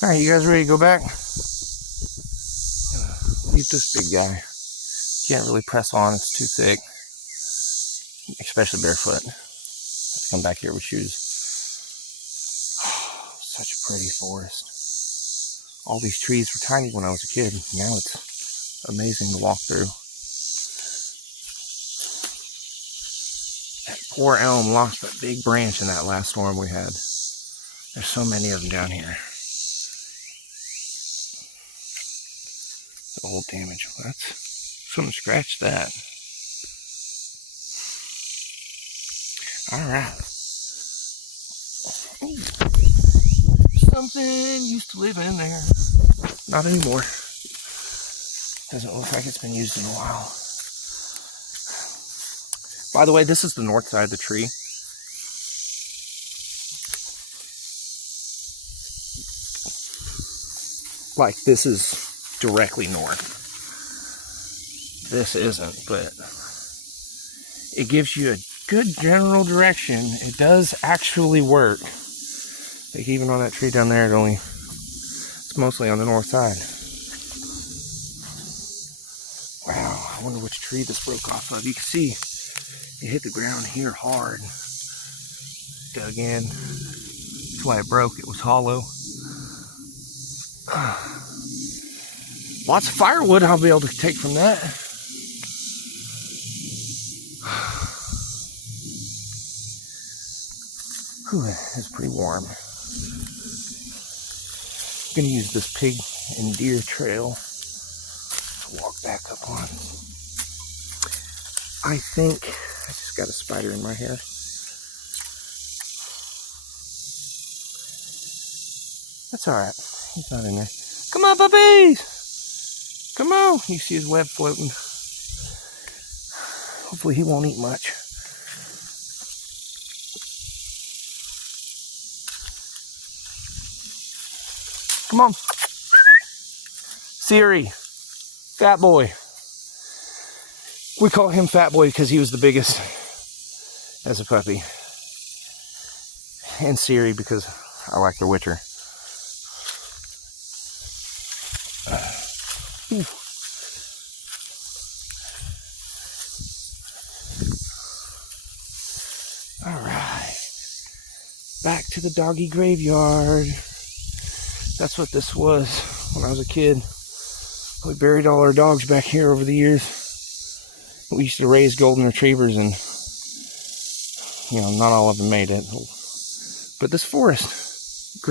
Alright, you guys ready to go back? Eat this big guy. Can't really press on, it's too thick. Especially barefoot. Have to come back here with shoes. Such a pretty forest. All these trees were tiny when I was a kid. Now it's amazing to walk through. That poor elm lost that big branch in that last storm we had. There's so many of them down here. Old damage. Someone scratched that. Alright. Something used to live in there. Not anymore. Doesn't look like it's been used in a while. By the way, this is the north side of the tree. Like, this is directly north. This isn't, but it gives you a good general direction. It does actually work. Like, even on that tree down there, it's mostly on the north side. Wow, I wonder which tree this broke off of. You can see it hit the ground here hard. Dug in. That's why it broke. It was hollow. Lots of firewood I'll be able to take from that. Whew, it's pretty warm. I'm gonna use this pig and deer trail to walk back up on. I think I just got a spider in my hair. That's alright. He's not in there. Come on, puppies! Come on! You see his web floating. Hopefully he won't eat much. Come on. Siri. Fat boy. We call him Fat Boy because he was the biggest as a puppy. And Siri because I like the Witcher. Alright. Back to the doggy graveyard. That's what this was when I was a kid. We buried all our dogs back here over the years. We used to raise golden retrievers and, not all of them made it. But this forest